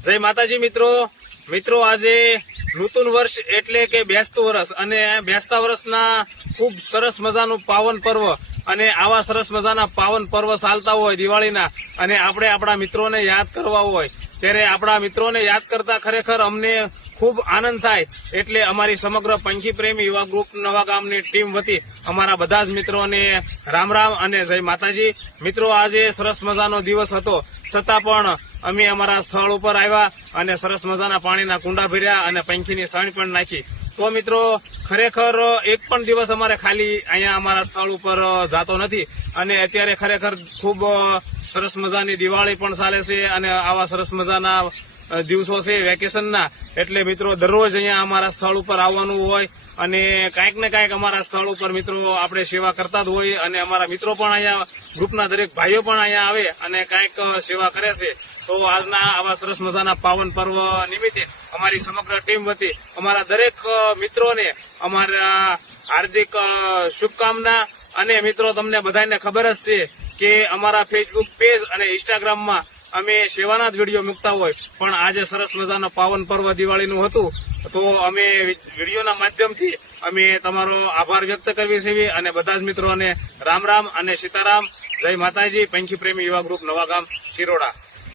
જય માતાજી મિત્રો આજે નૂતન વર્ષ એટલે કે બેસતું વર્ષ અને બેસતા વર્ષના ખૂબ સરસ મજાનું પાવન પર્વ અને આવા સરસ મજાના પાવન પર્વ ચાલતા હોય દિવાળીના અને આપણે આપણા મિત્રોને યાદ કરવા હોય ત્યારે આપણા મિત્રોને યાદ કરતા ખરેખર અમને ખૂબ આનંદ થાય એટલે અમારી સમગ્ર પંખી પ્રેમી યુવા ગ્રુપ નવા ગામની ટીમ વતી અમારા બધા જ મિત્રોને રામ રામ અને જય માતાજી। મિત્રો આજે સરસ મજાનો દિવસ હતો છતાં પણ અમે અમારા સ્થળ ઉપર આવ્યા અને સરસ મજાના પાણીના કુંડા ભર્યા અને પંખીની સણ પણ નાખી। તો મિત્રો ખરેખર એક પણ દિવસ અમારે ખાલી અહીંયા અમારા સ્થળ ઉપર જાતો નથી અને અત્યારે ખરેખર ખૂબ સરસ મજાની દિવાળી પણ ચાલે છે અને આવા સરસ મજાના દિવસો છે વેકેશનના એટલે મિત્રો દરરોજ અહીંયા અમારા સ્થળ ઉપર આવવાનું હોય અને કાંઈક ને કાંઈક અમારા સ્થળ ઉપર મિત્રો આપણે સેવા કરતા જ હોય અને અમારા મિત્રો પણ અહીંયા ગ્રુપના દરેક ભાઈઓ પણ અહીંયા આવે અને કાંઈક સેવા કરે છે। તો આજના આવા સરસ મજાના પાવન પર્વ નિમિત્તે અમારી સમગ્ર ટીમ વતી અમારા દરેક મિત્રોને અમારા હાર્દિક શુભકામના। અને મિત્રો તમને બધાને ખબર જ છે કે અમારા ફેસબુક પેજ અને ઇન્સ્ટાગ્રામમાં અમે સેવાના જ વિડીયો મૂકતા હોય પણ આજે સરસ મજાનો પાવન પર્વ દિવાળીનું હતું તો અમે વિડીયોના માધ્યમથી અમે તમારો આભાર વ્યક્ત કરીએ છીએ અને બધા જ મિત્રોને રામ રામ અને સીતારામ। જય માતાજી। પંખી પ્રેમી યુવા ગ્રુપ નવા ગામ શિરોડા।